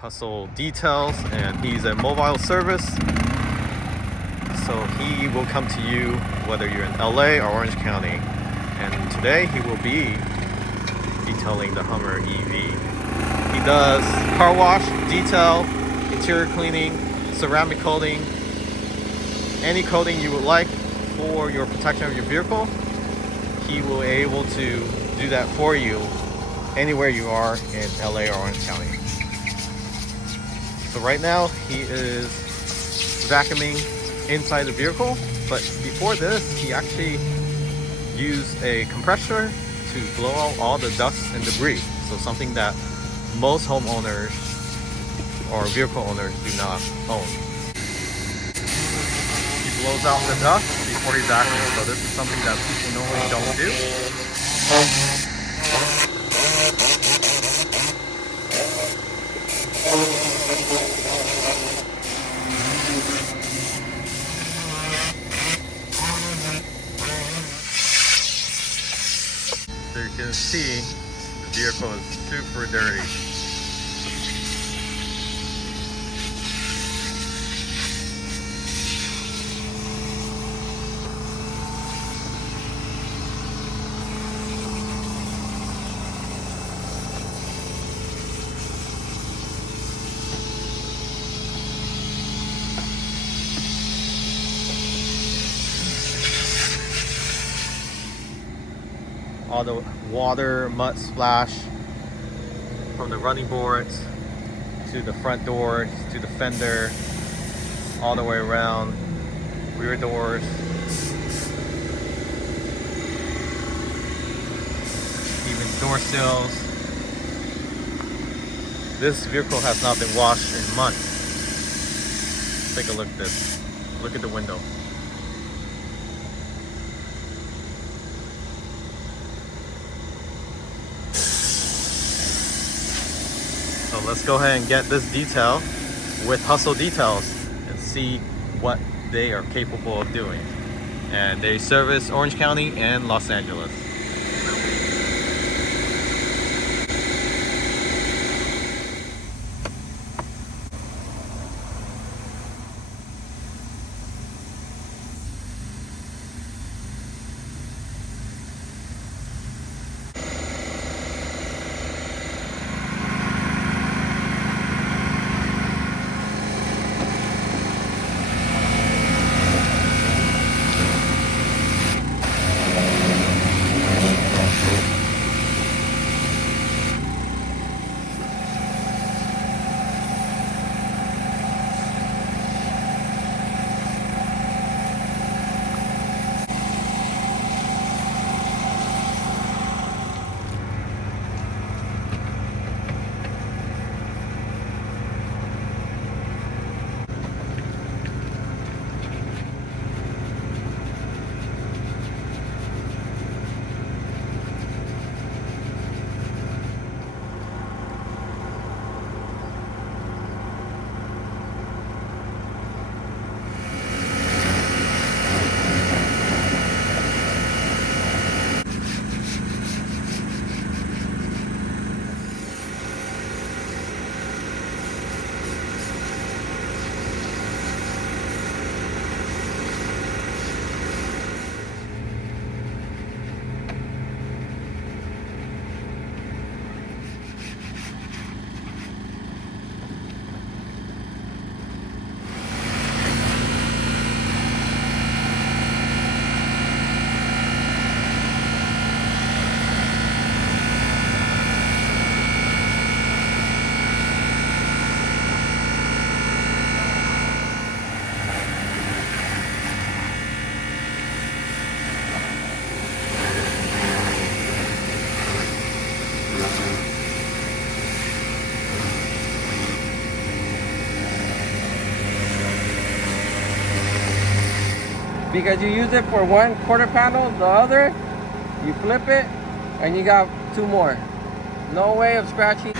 Hustle Details, and he's a mobile service. So he will come to you whether you're in LA or Orange County. And today he will be detailing the Hummer EV. He does car wash, detail, interior cleaning, ceramic coating, any coating you would like for your protection of your vehicle. He will be able to do that for you anywhere you are in LA or Orange County. So right now he is vacuuming inside the vehicle, but before this he actually used a compressor to blow out all the dust and debris. So something that most homeowners or vehicle owners do not own. He blows out the dust before he vacuums, so this is something that people normally don't do. So you can see the vehicle is super dirty. All the water, mud splash from the running boards to the front doors to the fender, all the way around, rear doors, even door sills. This vehicle has not been washed in months. Take a look at this. Look at the window. So let's go ahead and get this detail with Hustle Details and see what they are capable of doing. And they service Orange County and Los Angeles. Because you use it for one quarter panel, the other, you flip it, and you got two more. No way of scratching.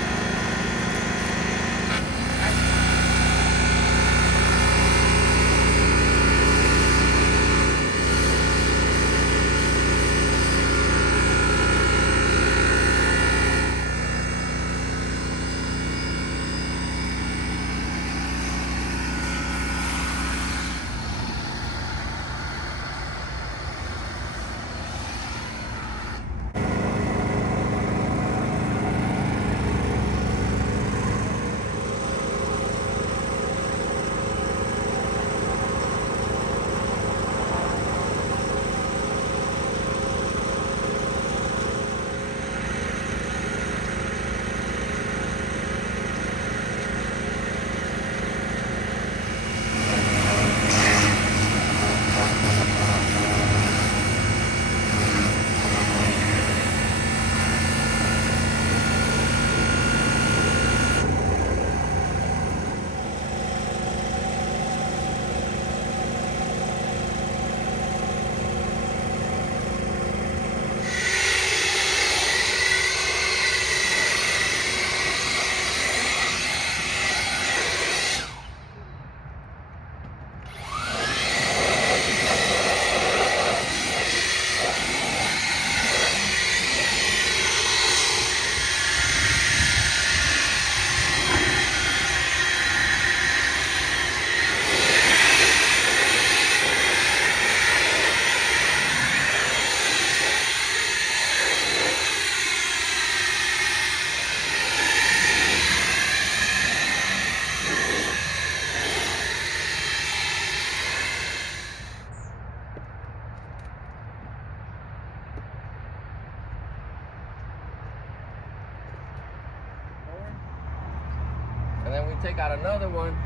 then we take out another one,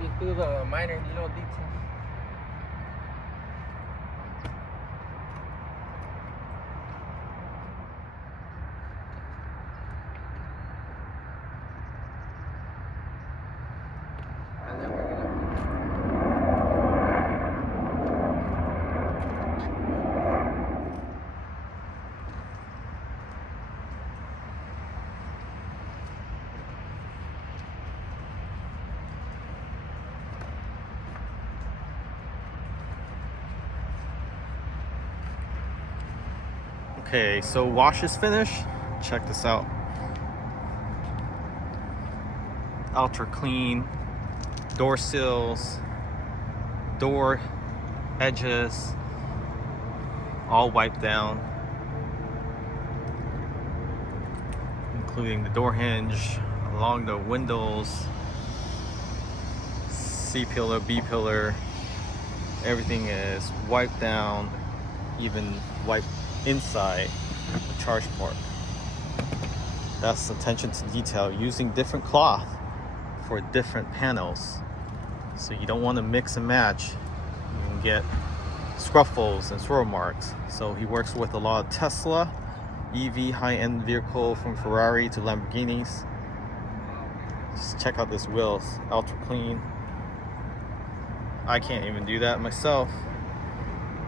just do the minor little details. And then we're gonna Okay, so wash is finished. Check this out. Ultra clean door sills, door edges, all wiped down, including the door hinge, along the windows, C pillar, B pillar. Everything is wiped down, even wiped inside the charge port. That's attention to detail, using different cloth for different panels. So you don't want to mix and match. You can get scruffles and swirl marks. So he works with a lot of Tesla, EV high-end vehicle from Ferrari to Lamborghinis. Just check out this wheels, ultra clean. I can't even do that myself.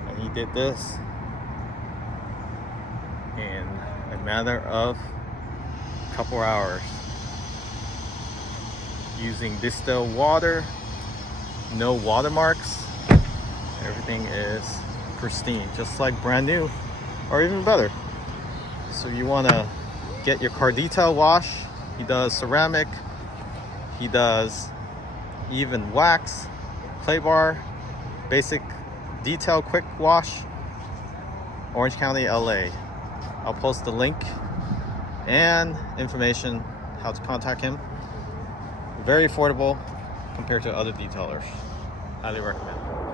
And he did this in a matter of a couple hours using distilled water, no watermarks. Everything is pristine, just like brand new or even better. So you want to get your car detail wash. He does ceramic, he does even wax, clay bar, basic detail quick wash. Orange County, LA. I'll post the link and information how to contact him. Very affordable compared to other detailers. Highly recommend.